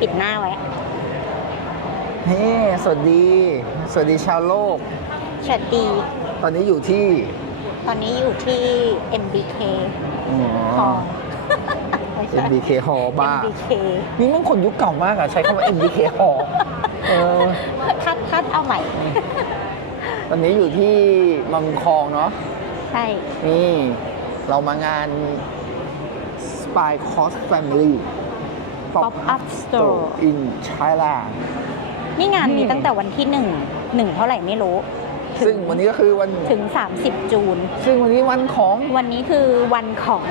ปิดหน้าไว้เฮ้สวัสดี สวัสดีชาวโลก สวัสดี ตอนนี้อยู่ที่ตอนนี้อยู่ที่ MBK อ๋ฮออไม่ใช่ MBK Hall บ้า MBK นี่มันคนยุคเก่ามากอะใช้คำว่า MBK Hall เออคัดคัดเอาใหม่ ตอนนี้อยู่ที่มังคองเนาะ ใช่ นี่ เรามางาน Spy Cost Family Pop Up Store in Thailand นี่งานมีอืมตั้งแต่วันที่หนึ่งหนึ่งเท่าไหร่ไม่รู้ถึซึ่งวันนี้ก็คือวันถึง 30 จูน ซึ่งวันนี้วันของ วันนี้คือวันของ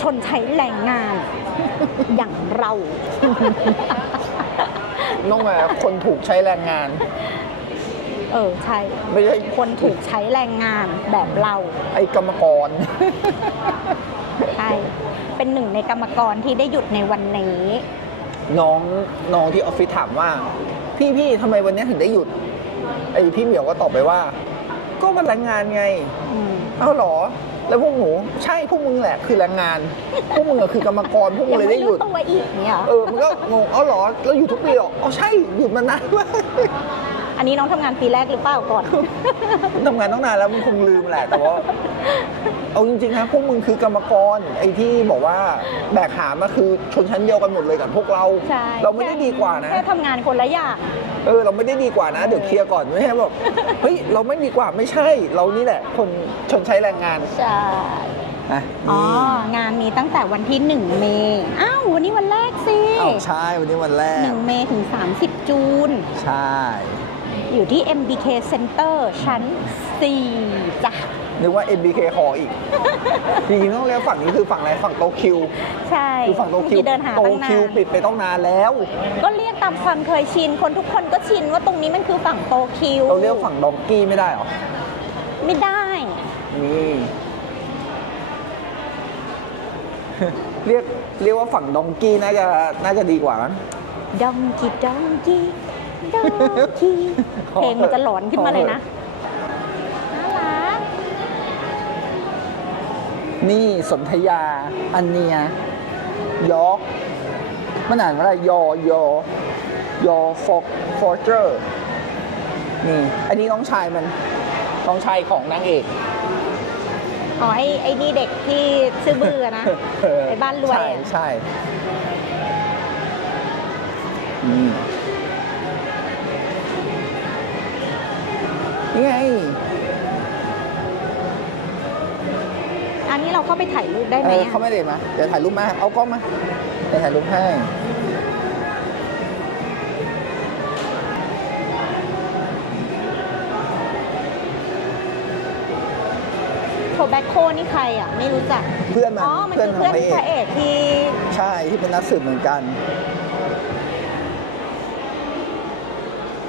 ชนใช้แรงงาน อย่างเราน้องแหมคนถูกใช้แรงงาน เออใช่ ไม่ใช่คนถูกใช้แรงงานแบบเรา ไอ้กรรมกร ใช่เป็นหนึ่งในกรรมกรที่ได้หยุดในวันนี้ น้องน้องที่ออฟฟิศถามว่า พี่พี่ทำไมวันนี้ถึงได้หยุดไอ้พี่เหมียวก็ตอบไปว่า ก็มันแรงงานไงอืมเอ้าเหรอ แล้วพวกหนูใช่พวกมึงแหละคือแรงงาน พวกมึงอะคือกรรมกรพวกมึยังงเลยไม่ได้หรู้ยุด ตัวอีกเนี่ยเหรอ เออ มันก็งงเอ้าเหรอ แล้วอยู่ทุกปีเหรออ๋อใช่หยุดมานานมาก อันนี้น้องทำงานปีแรกหรือเปล่าก่อน ทำงานตั้งนานแล้วมึงคงลืมแหละแต่ว่าเอาจริงๆนะพวกมึงคือกรรมกรไอ้ที่บอกว่าแบกหามมาคือชนชั้นเดียวกันหมดเลยกับพวกเรา ใช่ เราไม่ได้ดีกว่านะ แค่ทำงานคนละอย่างเออเราไม่ได้ดีกว่านะ เดี๋ยวเคลียร์ก่อนไม่ใช่แบบเฮ้ยเราไม่ดีกว่าไม่ใช่ เรานี่แหละ คนชนใช้แรงงานใช่อะอ๋อนี่งานมีตั้งแต่วันที่ 1 เมษอ้าว วันนี้วันแรกสิ อ้าวใช่วันนี้วันแรก 1 เมษถึง 30 จูน ใช่ อยู่ที่ MBK Center ชั้น 4 จ้ะ นึกว่า MBK Hall อีก จริงๆต้องเรียกฝั่งนี้คือฝั่งอะไรฝั่งโตคิว ใช่คือฝั่งโตคิวที่เดินหาโตตั้งนาคิวนปิดไปต้องนานแล้ว ก็เรียกตามความเคยชิน คนทุกคนก็ชินว่าตรงนี้มันคือฝั่งโตคิวเราเรียกฝั่งดองกี้ไม่ได้เหรอ ไม่ได้ นี่ เรียกเรียกว่าฝั่งดองกี้น่าจะน่าจะดีกว่ามั้งดองกี้ดองกี้ ดองกี้เพลงมันจะหลอนขึ้นมาเลยนะ น่ารัก นี่สนธยา อันเนีย ยอร์กมันอ่านว่าอะไร ยอ ยอ ยอฟอกฟอร์เจอร์ นี่ อันนี้น้องชายมัน น้องชายของนางเอก อ๋อ ไอ้ไอ้นี่เด็กที่ซื้อเบื่อนะ ไอ้บ้านรวย ใช่อะใช่ อืม นี่ไง อันนี้เราเข้าไปถ่ายรูปได้ไหมเอออะเขาไม่ได้มาเดี๋ยวถ่ายรูปมา เอากล้องมาเดี๋ยวถ่ายรูปให้ โทแบคโคนี่ใครอะ ไม่รู้จัก เพื่อนมันอ๋อ มันคือเพื่อนขงพระเอกที่ ใช่ที่เป็นนักสืบเหมือนกัน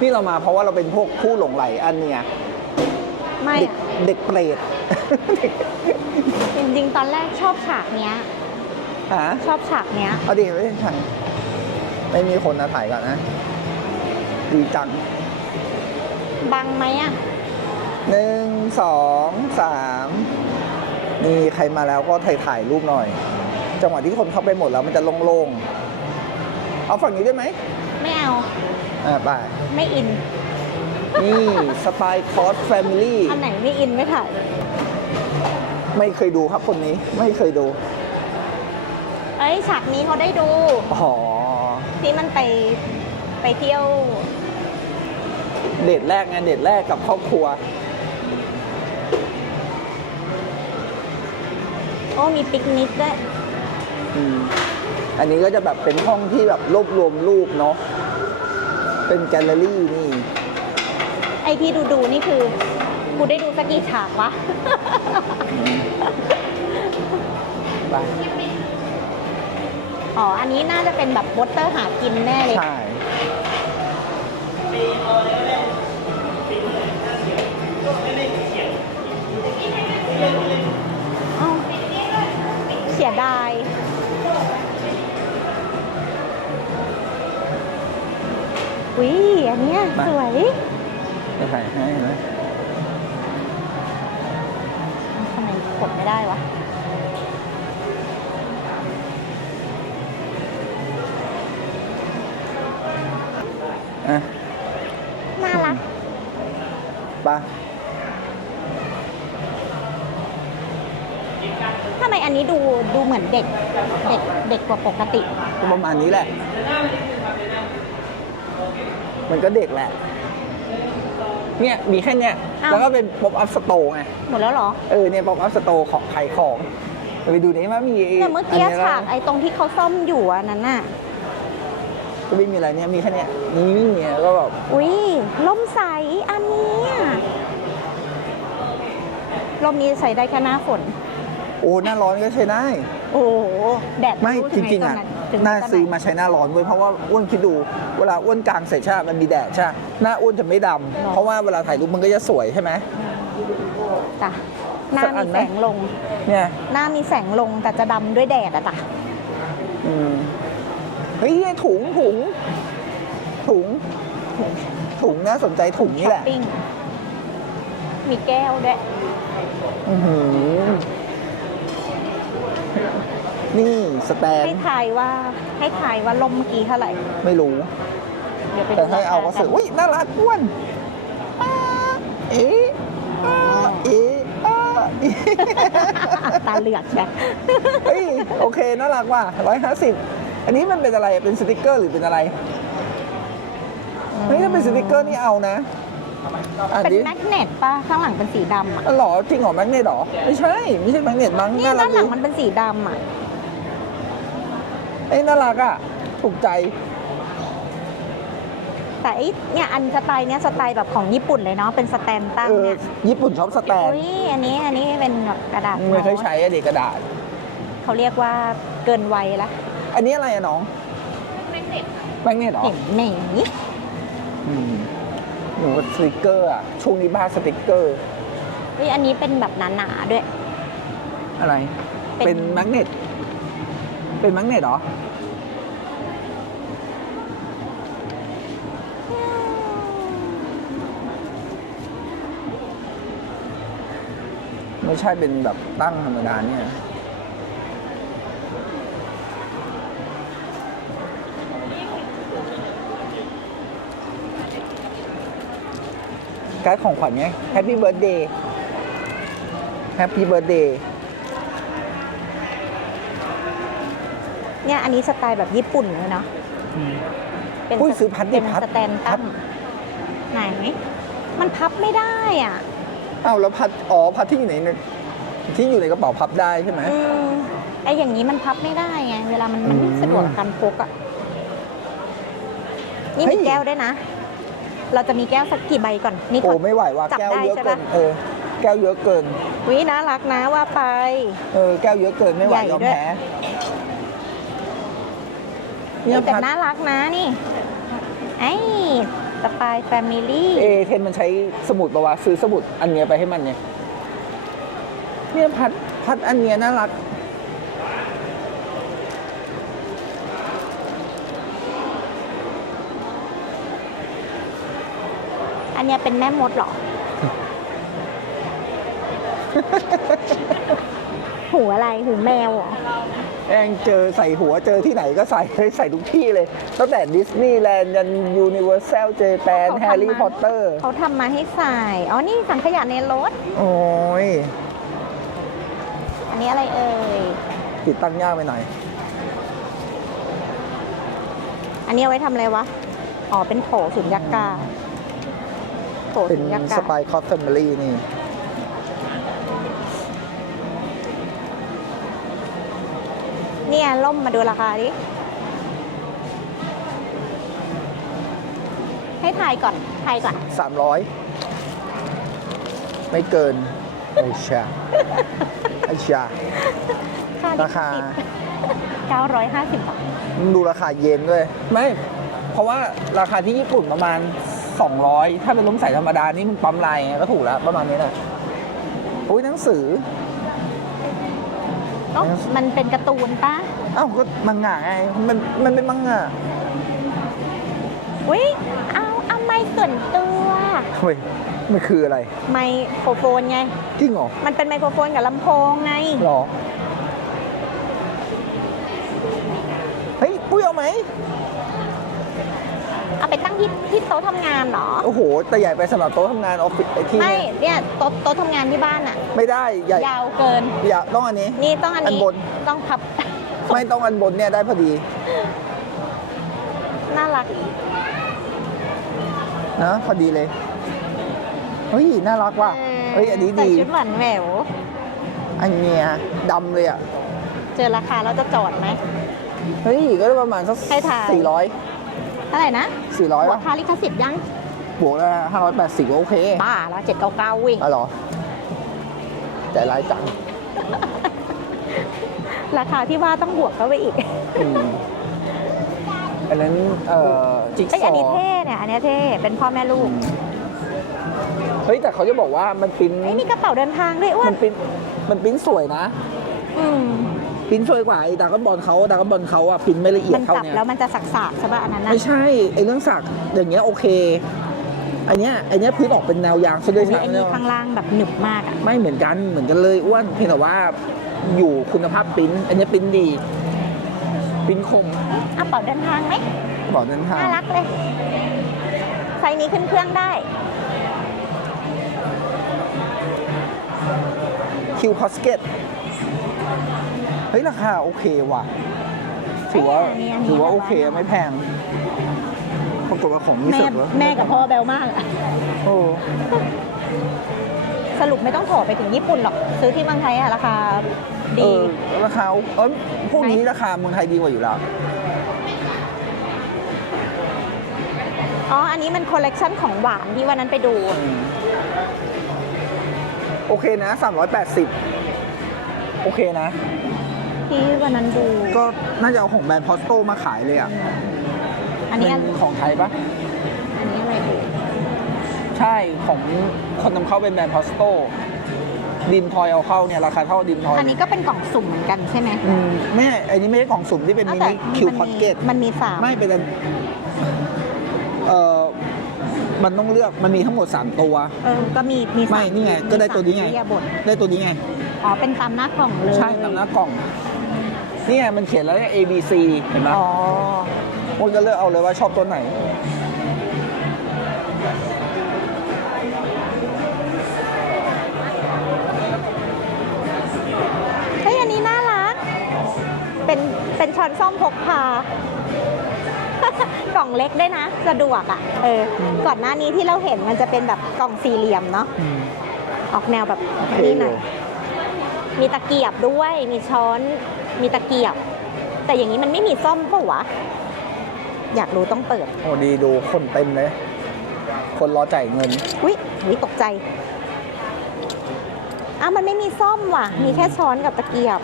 นี่เรามาเพราะว่าเราเป็นพวกผู้หลงไหลอันเนี่ยไม่เด็กอะเด็กเปรต จริงๆ ตอนแรกชอบฉากเนี้ย ฮะชอบฉากเนี้ย เอาดิไม่ใช่ฉันไม่มีคนนะถ่ายก่อนนะ ดีจังบังไหมอะ หนึ่งสองสามนี่ใครมาแล้วก็ถ่ายถ่ายรูปหน่อย จังหวะที่คนเข้าไปหมดแล้วมันจะโล่งๆ เอาฝั่งนี้ได้ไหม ไม่เอา อ่าไป ไม่อิน นี่สปายคอสแฟมิลี่อันไหนไม่อินไม่ถ่าย ไม่เคยดูครับคนนี้ไม่เคยดู เอ้ยฉากนี้เขาได้ดู อ๋อ ที่มันไปไปเที่ยว เดทแรกไงเดทแรกกับครอบครัว โอ้มีปิกนิกด้วย อืม อันนี้ก็จะแบบเป็นห้องที่แบบรวบรวมรูปเนาะ เป็นแกลเลอรี่นี่ ไอที่ดูดูๆนี่คือ กูได้ดูสักกี่ฉากวะ ไปอ๋อ อันนี้น่าจะเป็นแบบโปสเตอร์หากินแน่เลย ใช่ เอ้าเสียดาย อันเนี้ยมาสวยจะถ่ายให้ไหมทำไมกดไม่ได้วะอะน่ารักไปะทำไมอันนี้ดูดูเหมือนเด็ก เด็กเด็กกว่าปกติก็ประมาณนี้แหละ มันก็เด็กแหละ เนี่ยมีแค่เนี้ยอ้าว แล้วก็เป็นป๊อปอัพสโตร์ไง หมดแล้วเหรอ เออเนี่ยป๊อปอัพสโตร์ของขายของไปดูนี่ว่ามีแต่เมื่อกี้นนี้ฉากไอ้ตรงที่เขาซ่อมอยู่อันนั้นน่ะ ก็ไม่มีอะไรเนี่ยมีแค่เนี้ยนี่เนี่ยก็แบบอุ้ยล่มใสอันเนี้ยล่มนี้ใช้ได้แค่หน้าฝน โอ้หน้าร้อนก็ใช้ได้ โอ้โหแดดไม่รู้จริงๆอะถึน่าตนซื้อมาใช้หน้าร้อนเว้ยเพราะว่าอ้วนคิดดูเวลาอ้วนกลางเสร็จใช่ปะมันมีแดดใช่ปะหน้าอ้วนจะไม่ดำเพราะว่าเวลาถ่ายรูปมันก็จะสวยใช่ไหม จ้ะหน้าสักอัมีนไหม แสงลง เนี่ยหน้ามีแสงลงแต่จะดำด้วยแดดอะจ้ะอืมเฮ้ยถุงถุงถุงถุงน่าสนใจถุงนี่ช้อแหปละปิ้ง มีแก้วด้วย อื้อหือ นี่สแตนให้ทายว่าให้ทายว่าล่มเมื่อกี้เท่าไหร่ ไม่รู้ เดี๋ยวไปดูแต่ให้เอาก็รคสืออุ้ยน่ารักอ้วนอ้าเอ๊ะอ้าเอ๊ะอ้าเอ๊ะตาเหลือกใช่เฮ้ยโอเคน่ารักว่ะร้อยห้าสิบอันนี้มันเป็นอะไรเป็นสติกเกอร์หรือเป็นอะไรเฮ้ยถ้าเป็นสติกเกอร์นี่เอานะอ่านเป็นดิแมกเนตป่ะ ข้างหลังเป็นสีดำอะอ๋อเหรอจริงเหรอแมกเนตเหรอ ไม่ใช่ ไม่ใช่แมกเนตมั้งเนี่ยน่ารัด้ากนหลังดีมันเป็นสีดำอะ เอ้ยน่ารักอะ ถูกใจ แต่ไอ้เนี่ยอันสไตล์เนี้ยสไตล์แบบของญี่ปุ่นเลยเนาะเป็นสแตนตั้งเออ เนี่ยญี่ปุ่นชอบสแตน อุ้ยอันนี้อันนี้เป็นแบบกระดาษไม่เคยโน้ตใช้อะเด็กกระดาษ เขาเรียกว่าเกินวัยละอันนี้อะไรอะน้อง แมกเนตแมกเนตเหรอเห็นไหมอืมหนูว่าสติกเกอร์อะช่วงนี้บ้าสติกเกอร์ อุ้ยอันนี้เป็นแบบหนาๆด้วย อะไร เป็น เป็นแมกเนต เป็นแมกเนตเหรอ ไม่ใช่เป็นแบบตั้งธรรมดาเนี่ยการดของขวัญไง Happy Birthday Happy Birthday เนี่ยอันนี้สไตล์แบบญี่ปุ่นเลยเนาะเป็นอุ้ยซื้อพัดดิเป็นพัดสแตนพัตั้ดงไหน มันพับไม่ได้อะอ้าวแล้วพัดอ๋อพัดที่อยู่ในในที่อยู่ในกระเป๋าพับได้ใช่ไหม อืมไออย่างนี้มันพับไม่ได้ไงเวลามันมันไม่อืมสะดวกกับการพกอะนี่เฮ้มีย แก้วด้วยนะ เราจะมีแก้วสักกี่ใบก่อนนี่โอ้ขอไม่ไหวว่ะจับแก้วได้เยอะใช่เกิปะ นเออแก้วเยอะเกิน วิน่ารักนะว่าไป เออแก้วเยอะเกินไม่ไหวใหญ่ยอมด้วย แพ้ เนี่ยแต่พัด น่ารักนะนี่ ไอ้สปายแฟมิลี่เอเทนมันใช้สมุดปะวะซื้อสมุดอันเนี้ยไปให้มันเนี่ยเนี่ยพัดพัดอันเนี้ยน่ารัก อันเนี้ยเป็นแม่มดเหรอ หูอะไร หูแมวเหรอ แองเจอใส่หัวเจอที่ไหนก็ใส่ใส่ทุกที่เลย ตั้งแต่ดิสนีย์แลนด์ยันยูนิเวอร์แซลเจแปนเขาแฮทำร์รี่มาพอตเตอร์ เขาทำมาให้ใส่ อ๋อ นี่สังขยาในรถ โอ้ย อันนี้อะไรเอ่ย ติดตั้งยากไปหน่อย อันนี้เอาไว้ทำอะไรวะ อ๋อ เป็นโถสุญญากาศโถเป็นสุญญาสกาศปายคอฟแฟมิลี่นี่ เนี่ยล่มมาดูราคาดิ ให้ทายก่อนทายก่อนสามร้อยไม่เกิน ไอชาไอชาค่าราคาเก้าร้อยห้าสิบบาทมึงดูราคาเยนด้วย ไม่ เพราะว่าราคาที่ญี่ปุ่นประมาณ 200 ถ้าเป็นล้มใส่ธรรมดา นี่มึงปั๊มลายไงก็ถูกแล้ว ประมาณนี้แหละอุ้ยหนังสือ เอ้ามันเป็นการ์ตูนปะอ้าวก็มังงะไงมันมันเป็นมังงะอุ้ยเอาเอาไม้ส่วนตัวเฮ้ยมันคืออะไร ไมโครโฟนไง จริงเหรอมันเป็นไมโครโฟนกับลำโพงไง หรอ เฮ้ย ปุ้ยเอาไหมเอา ไปตั้งที่ที่โต๊ะทำงานเหรอ โอ้โห แต่ใหญ่ไปสำหรับโต๊ะทำงานออฟฟิศไอ้ที่ไม่ เนี่ยเนี่ยโต๊ะโต๊ะทำงานที่บ้านอะไม่ได้ใหญ่ยาวเกิน อย่าต้องอันนี้ นี่ต้องอันอันนี้บน ต้องพับ ไม่ต้องอันบนเนี่ยได้พอดีน่ารัก นะพอดีเลยเฮ้ยน่ารักว่ะเฮ้ยอันนี้ใส่ดี ชุดหวานแหวว อันเนี้ยดำเลยอะเจอราคาแล้วจะจอดไหม เฮ้ยก็ได้ประมาณสักให้ถ่าย สี่ร้อยเท่าไหร่นะสี่ร้อยหัวป่ะค่าลิขสิทธิ์ยัง บวกแล้วห้าร้อยแปดสิบโอเคบ้าแล้วเจ็ดเก้าเก้าวิ่งอ๋อเหรอใจร้ายจังราคาที่ว่าต้องบวกเข้าไปอีกอืมอันนั้นเอ่อจิ๊กเอ้ยซอัอนนี้ว์เท่เนี่ยอันเนี้ยเท่เป็นพ่อแม่ลูกเฮ้ยแต่เขาจะบอกว่ามันปริ้นเอ้ยมีกระเป๋าเดินทางด้วยอ้วมันนปริ้นมันปริ้นสวยนะ อืม ปริ้นสวยกว่าไอ้ดรากอนบอลเขาดรากอนบอลเขาอะปริ้นไม่ละเอียดมันเท่าจับเนี้ยแล้วมันจะสักๆใช่ป่ะอันนั้นนะไม่ใช่ไอ้เรื่องสักอย่างเงี้ยโอเค อันเนี้ยอันเนี้ยพื้นออกเป็นแนวยางซะด้วยอันนี้อันซ้ำนี้เนี่ยข้างล่างแบบหนึบมากอะไม่เหมือนกันเหมือนกันเลยอ้วนเพียงแต่ว่าอยู่คุณภาพปริ้นอันเนี้ยปริ้นดีปริ้นคมอะเป๋าเดินทางไหมบอกนั้นทางน่ารักเลยไซส์นี้ขึ้นเครื่องได้คิวพอสเกตเฮ้ย ราคาโอเคว่ะ ถือว่าเอ้ยอันนี้อันนี้ ถือว่าโอเคไม่แพงปรากฏว่าของนี่แม่สุดวะแม่กับพ่อแบลมากอะโอ้สรุปไม่ต้องถอไปถึงญี่ปุ่นหรอก ซื้อที่เมืองไทยอะราคาเอดีอราคาเอ้ยพวกนี้ราคาเมืองไทยดีกว่าอยู่แล้วอ๋อ อันนี้มันคอลเลกชันของหวานที่วันนั้นไปดูโอเคนะ 380 โอเคนะ ที่วันนั้นดู ก็น่าจะเอาของแบรนด์พอสโตมาขายเลยอะอันนี้ เป็นของไทยปะอันนี้อะไรดูใช่ของคนนำเข้าเป็นแบรนด์พอสโตดินทอยเอาเข้าเนี่ยราคาเท่าดินทอยอันนี้ก็เป็นกล่องสุ่มเหมือนกันใช่ไหมอืมไม่อันนี้ไม่ใช่กล่องสุ่มที่เป็นมิแต่นิคิวมันพอมีเก็ตมันมีสามไม่เป็นอันเอ่อมันต้องเลือกมันมีทั้งหมด 3 ตัว เออ ก็มีมีสาไม่นี่ไง ก็ได้ตัวนี้ไงมีสามอิริยาบถได้ตัวนี้ไง อ๋อ เป็นตามหน้ากล่องเลย ใช่ตามหน้ากล่อง นี่ไงมันเขียนแล้วเนี่ย A B C เห็นไหมอ๋อโอ้ยก็เลือกเอาเลยว่าชอบตัวไหน เฮ้ยอันนี้น่ารัก เป็นเป็นช้อนส้อมพกพา กล่องเล็กด้วยนะ สะดวกอะ่ะ เออ ก่อนหน้านี้ที่เราเห็นมันจะเป็นแบบกล่องสี่เหลี่ยมเนาะ ออกแนวแบบโอเคนี่หน่อย มีตะเกียบด้วย มีช้อน มีตะเกียบ แต่อย่างนี้มันไม่มีซ่อมปะวะ อยากรู้ต้องเปิด โอ้ดีดูคนเต็มเลย คนรอจ่ายเงิน อุ้ยอุ๊ยตกใจอ้าวมันไม่มีซ่อมว่ะ มีแค่ช้อนกับตะเกียบ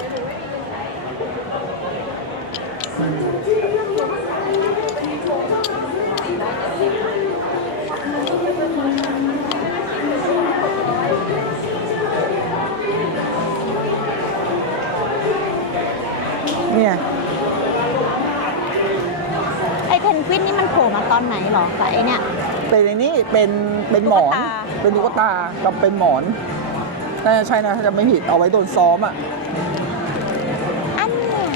เนี่ยไอ้เพนกวินนี่มันโผล่มาตอนไหนหรอกับไอ้เนี่ยเป็นไอ้นี่เป็นเป็นหมอนตุ๊กตาเป็นตุ๊กตากับเป็นหมอนน่าจะใช่นะถ้าจะไม่ผิดเอาไว้โดนซ้อมอะอันเนี่ย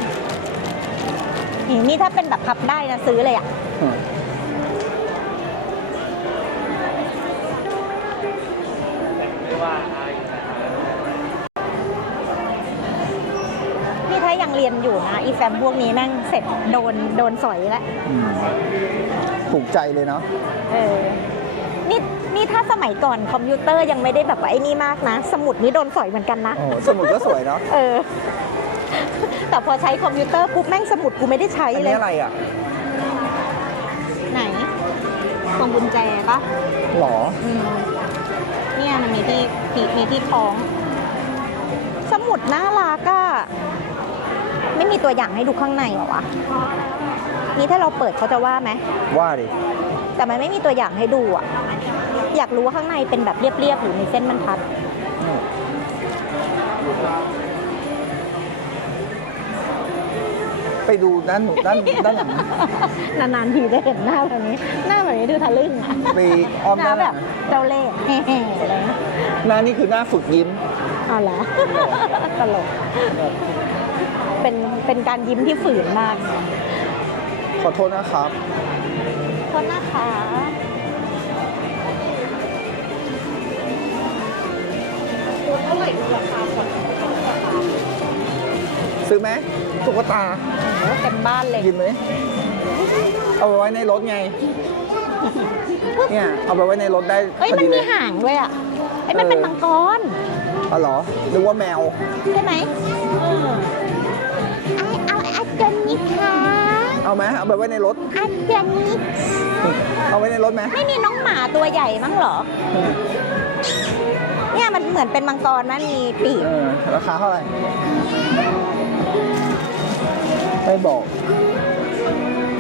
นี่นี่ถ้าเป็นแบบพับได้นะซื้อเลยอะ อืมนี่ถ้ายังเรียนอยู่นะอีแฟมพวกนี้แม่งเสร็จโดนโดนสอยแล้ว อืมถูกใจเลยเนาะเออ นี่นี่ถ้าสมัยก่อนคอมพิวเตอร์ยังไม่ได้แบบว่าไอ้นี่มากนะ สมุดนี่โดนสอยเหมือนกันนะ โอ้สมุดก็สวยเนาะเออ แต่พอใช้คอมพิวเตอร์ปุ๊บแม่งสมุดกูไม่ได้ใช้อันเลนี้ยอะไรอะไหนพวงกุญแจปะหรออืมเนี่ยมันมีที่มีมีที่คล้อง สมุดน่ารักอะ ไม่มีตัวอย่างให้ดูข้างในเหรอวะนี่ถ้าเราเปิดเขาจะว่าไหมว่าดิแต่มันไม่มีตัวอย่างให้ดูอะอยากรู้ว่าข้างในเป็นแบบเรียบๆหรือมีเส้นบรรทัดอืมไปดูด้านหนูด้านด้านหลังนานๆทีจะเห็นหน้าแบบนี้ หน้าแบบนี้ดูทะลึ่งอะไปอ้อมหน้าด้านหแบลับงเจ้าเล่ห์แห่ๆอะไรนะหน้านี่คือหน้าฝึกยิ้มเอาละตลก เป็นเป็นการยิ้มที่ฝืนมาก ขอโทษนะครับษนะคะเท่าไหร่ดูราคาก่อนราคาซื้อไหมตุ๊กตาโอ้โหเต็มบ้านเลย กินไหมเอาไปไว้ในรถไง เนี่ยเอาไปไว้ในรถได้เอ้ยพอมันดีเลมีย หางด้วยอะเอ้ยมันเป็นเออ มังกรอ๋อเหรอหรือว่าแมว ใช่ไหม เอาไหมเอาไปไว้ในรถอาจารย์นิเอาไว้ในรถไหมไม่มีน้องหมาตัวใหญ่มั้งเหรอ เนี่ยมันเหมือนเป็นมังกรนะมีปีกเออราคาเท่าไหร่ ไม่บอก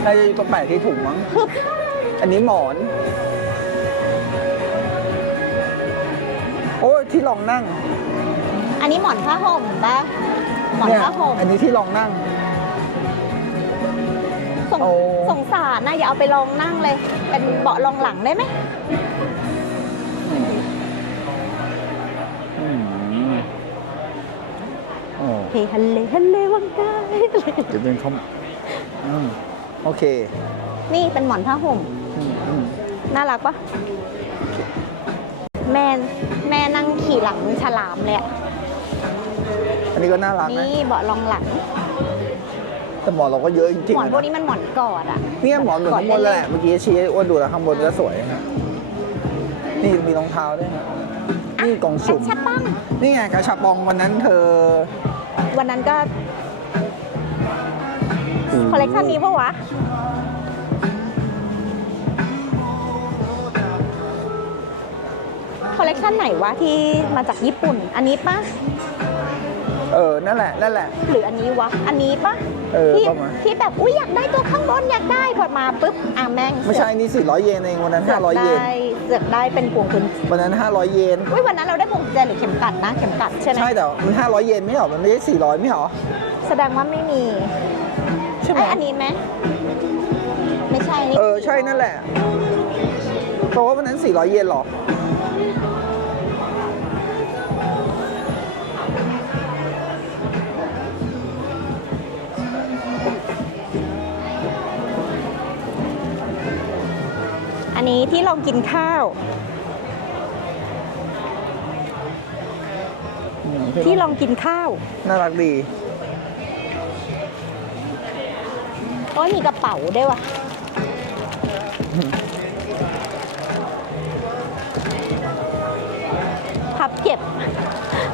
น่าจะอยู่ตรงแปะที่ถุงมั้งฮึบอันนี้หมอน โอ้ยที่รองนั่งอันนี้หมอนผ้าห่มปะหมอนเนี่ยผ้าห่มอันนี้ที่รองนั่งส งโอ้ สงสารนะอย่าเอาไปลองนั่งเลย เป็นเบาะรองหลังได้ไหมอืมโอ้เฮฮันเลฮันเลวังกายจะเป็นคอมอืมโอเคนี่เป็นหมอนผ้าห่ม อืมอืมน่ารักปะแม่แม่นั่งขี่หลังฉลามเลยอะอันนี้ก็น่ารักนะ นี่เบาะรองหลัง แต่หมอนเราก็เยอะจริงหมอนๆพวกนะนี้มันหมอนกอดอะเนี่ยหมอนเหมือนข้างบนแหละเมื่อกี้ชี้ให้อ้วนดูแล้วข้างบนก็สวยนะนี่มีรองเท้าด้วยนะนี่กล่องกระสุ่ม ชับบ้างนี่ไงกระชับปองวันนั้นเธอวันนั้นก็คอลเลกชันนี้ปะวะคอลเลกชันไหนวะที่มาจากญี่ปุ่น อันนี้ปะเออ นั่นแหละ นั่นแหละ หรืออันนี้วะ อันนี้ปะ เออที่ประมาณที่แบบอุ้ยอยากได้ตัวข้างบนอยากได้พอมาปุ๊บอะแม่งไม่ใช่นี่400 เยนเองวันนั้น เสือก500 เยนได้เสือกได้เป็นพวงกุญวันนั้น 500 เยนอุ้ยวันนั้นเราได้พวงกุญแจหรือเข็มกัดนะเข็มกัดใช่ไหมใช่แต่มัน 500 เยนไม่เหรอมันไม่ใช่400 ไม่เหรอแสดงว่าไม่มีใช่ไหมไอยอันนี้ไหมไม่ใช่นี่เออใช่นั่นแหละเพราะว่าวันนั้น 400 เยนเหรอ นนี้ที่ลองกินข้าวอืมที่ลองกินข้าว น่ารักดี โอ้ยมีกระเป๋าด้วยว่ะ พับเก็บ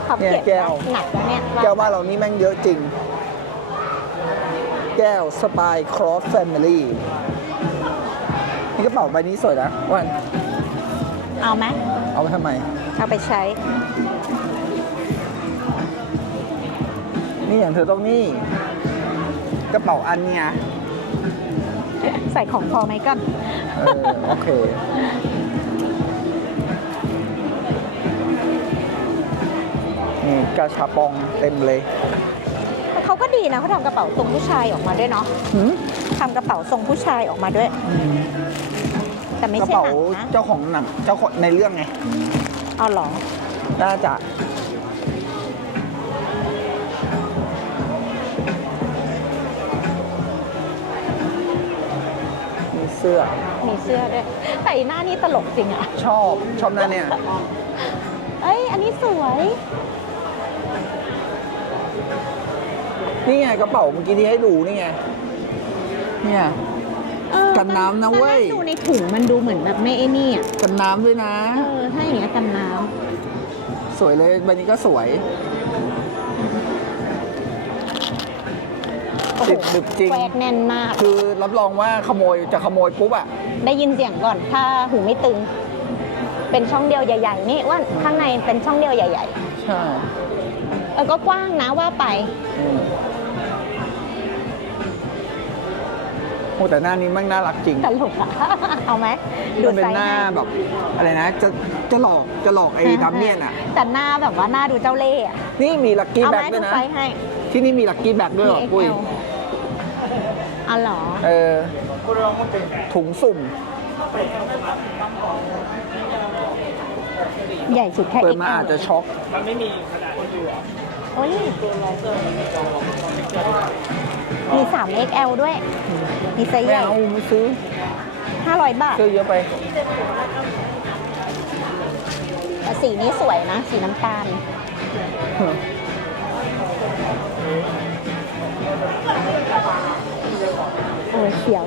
พับเก็บเนี่ยแก้ว หนักแล้วเนี่ยแก้วบ้านเรานี่แม่งเยอะจริง แก้วสปายครอสแฟมิลี่ นี่กระเป๋าใบนี้สวยนะอ้วันเอาไหมเอาไปทำไม เอาไปใช้ นี่อย่างเธอต้องนี่ กระเป๋าอันเนี้ยใส่ของพอไหมก่อนเออโอเค นี่กระชาปองเต็มเลยแต่เขาก็ดีนะเขาทำกระเป๋าทรงผู้ชายออกมาด้วยเนาะหืม ทำกระเป๋าทรงผู้ชายออกมาด้วย แต่ไม่กระใช่เป๋าหนังนะเจ้าของหนังเจ้าของในเรื่องไง เอาเหรอ น่าจะมีเสื้อ มีเสื้อด้วยแต่อีหน้านี่ตลกจริงอะชอบ ชอบหน้าเนี่ย เอ้ย อันนี้สวย นี่ไงกระเป๋าเมื่อกี้ที่ให้ดูนี่ไง เนี่ย เออกันน้ำนะเว้ยแต่ดูในถุงมันดูเหมือนแบบไม่ไอ้นี่อะกันน้ำด้วยนะ เออถ้าอย่างเงี้ยกันน้สวยเลยใบนี้ก็สวยำโอ้โหติดดึบจริงแควกแน่นมาก คือรับรองว่าขโมยจะขโมยปุ๊บอะได้ยินเสียงก่อน ถ้าหูไม่ตึง เป็นช่องเดียวใหญ่ ๆ นี่ว่าข้างในเป็นช่องเดียวใหญ่ ใช่ๆ เออก็กว้างนะว่าไป อืม อ้แต่หน้านี้มันน่ารักจริง ตลกอะเอาไหมดูมันเป็ไซนส์หน้าให้แบบอะไรนะ จะจะหลอกจะหลอกไอ้ดำเนียนอะแต่หน้าแบบว่าหน้าดูเจ้าเล่ห์อะนี่มีลักกี้เอาแบ็ไหมกด้ดูวยนะ ไซส์ให้ที่นี่มีลักกี้แบ็กด้วยเหรอปุ้ย XL อ๋อเหรอ เออถุงสุ่ม ใหญ่สุดแค่ เปิด XL มาอาจจะช็อกโอ้ยมี 3 XL ด้วย มีไซส์ไม่ใหญ่เอาไม่ซื้อ500บาทเสื้อเยอะไป แต่สีนี้สวยนะ สีน้ำตาล เออเขียว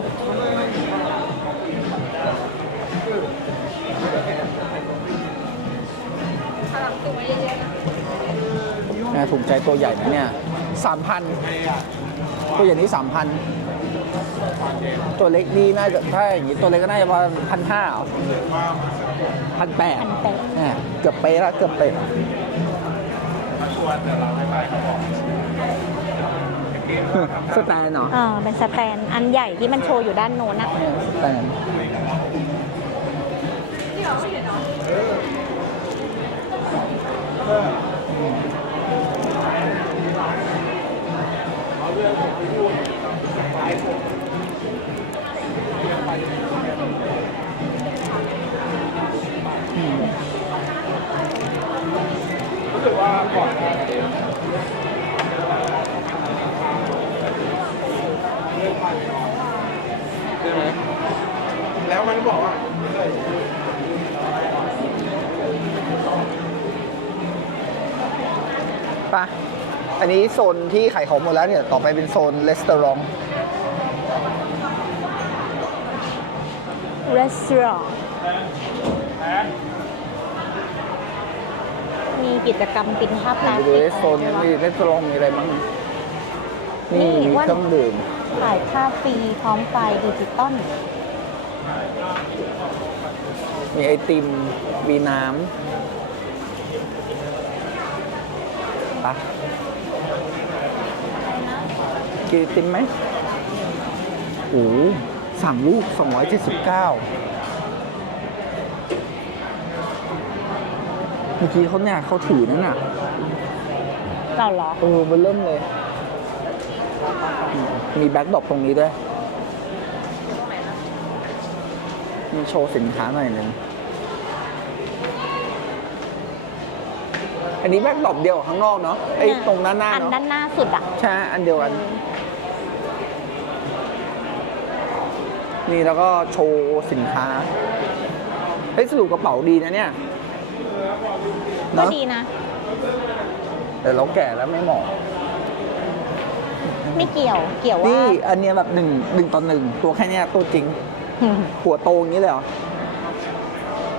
นะถูกใจตัวใหญ่นะเนี่ยสามพันตัวใหญ่นี้สามพัน ตัวเล็กนี่น่าจะถ้าอย่างนี้ตัวเล็กก็น่าจะประมาณพันห้าพันแปด1,800เนี่ยเกือบเป๊ะแล้วเกือบเป๊ะสแตนเหรอเออเป็นสแตนอันใหญ่ที่มันโชว์อยู่ด้านโน้นอะสแตน รู้สึกว่าก่อนนะใช่ไหมแล้วมันบอกว่าเปอันนี้โซนที่ขายของหมดแล้วเนี่ย ต่อไปเป็นโซนรีสอร์ท Restaurant มีกิจกรรมกินข้าวปลาดูเลสโซนนี้มีเลสโซนมีอะไรบ้างนี่มีเครื่องดื่มถ่ายภาพฟรีพร้อมไฟดิจิตอลมีไอติมมีน้ำปะกินไอติมไหมโอ้ สั่งลูก 279เมื่อกี้เขาเนี่ยเขาถือนั่นน่ะเราเหรอเออมันเริ่มเลย มีแบ็คดรอปตรงนี้ด้วย มีโชว์สินค้าหน่อยหนึ่ง อันนี้แบ็คดรอปเดียวกับข้างนอกเนาะไอ้ตรงหน้าหน้าอันเนาะด้านหน้าสุดอะ ใช่ อันเดียวกัน นี่แล้วก็โชว์สินค้าเฮ้ยสรุปกระเป๋าดีนะเนี่ยก็เนาะดีนะ แต่เราแก่แล้วไม่เหมาะไม่เกี่ยว เกี่ยวว่านี่อันเนี้ยแบบหนึ่งหนึ่งต่อหนึ่งตัวแค่เนี้ยตัวจริงหัวโตอย่างนี้เลยเหรอ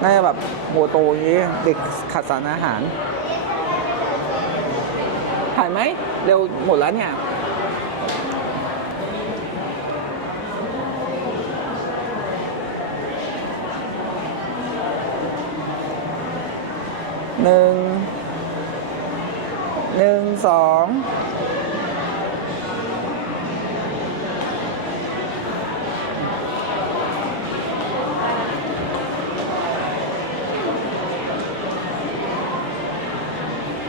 น่าจะแบบหัวโตอย่างนี้ เด็กขาดสารอาหารถ่ายไหม เร็วหมดแล้วเนี่ย หนึ่ง หนึ่ง สอง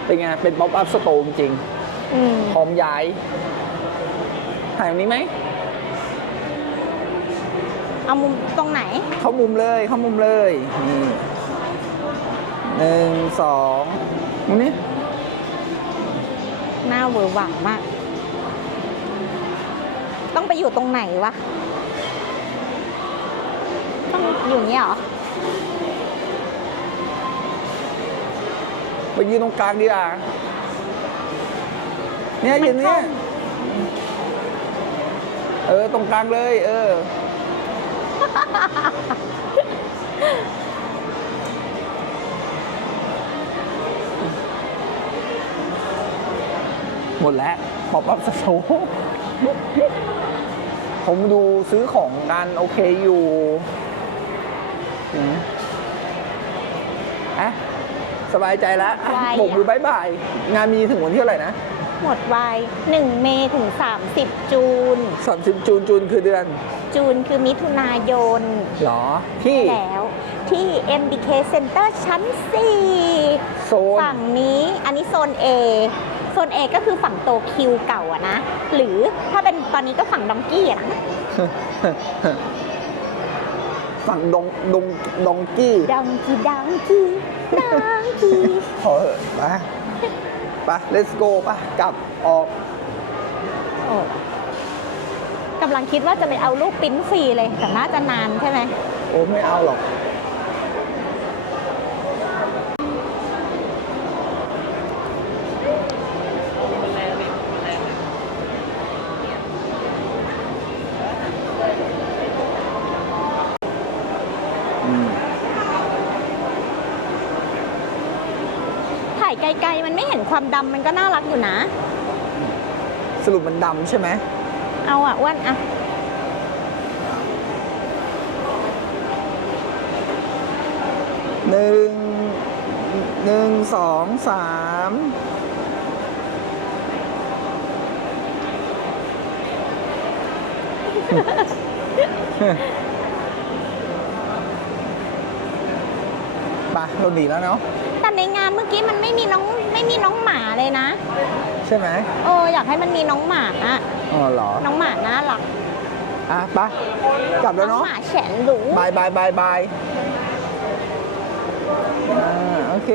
เป็นไง เป็นป๊อปอัพสโตร์จริงอืมๆพร้อมย้าย ถ่ายตรงนี้ไหม เอามุมตรงไหน เข้ามุมเลย เข้ามุมเลย นี่หนึ่งสองตรงนี้ห น้าเวอร์หวังมาก ต้องไปอยู่ตรงไหนวะ ต้องอยู่อย่างนี้เหรอ ไปยืนตรงกลางดีกว่าเนี่ยยืนเนี่ยเออ ตรงกลางเลย เออ หมดแล้วพอปั๊บสโตผมดูซื้อของกันโอเคอยู่อืมอะสบายใจแล้วอะสบายโบกมือบายบาย งานมีถึงวันที่เท่าไหร่นะ หมดวัย1เมถึง 30 จูน 30 จูนจูนคือเดือน จูนคือมิถุนายนหรอ ที่แล้วที่ MBK Center ชั้น 4 โซน ฝั่งนี้ อันนี้โซน A โซน A ก็คือฝั่งโตคิวเก่าอะนะ หรือถ้าเป็นตอนนี้ก็ฝั่งดองกี้อะนะฝั่งดงดงดองกี้ดองกี้ดองกี้ดองกี้พอเหอะไปไป let's go ไปกลับออกโอ้กกำลังคิดว่าจะไปเอารูปปริ้นฟรีเลยแต่น่าจะนานใช่ไหมโอ้ไม่เอาหรอก อืม ถ่ายไกลๆ มันไม่เห็น ความดำมันก็น่ารักอยู่นะ สรุปมันดำใช่ไหมเอาอะอ้วนอะ หนึ่งหนึ่งสองสาม ไป เราหนีแล้วเนาะแต่ในงานเมื่อกี้มันไม่มีน้องไม่มีน้องหมาเลยนะใช่ไหมเอออยากให้มันมีน้องหมาอะอ๋อเหรอน้องหมาน่ารักอะไปกลับแล้วน้องเนาะหมาแฉนหรูบายบายบายบายอ่าโอเค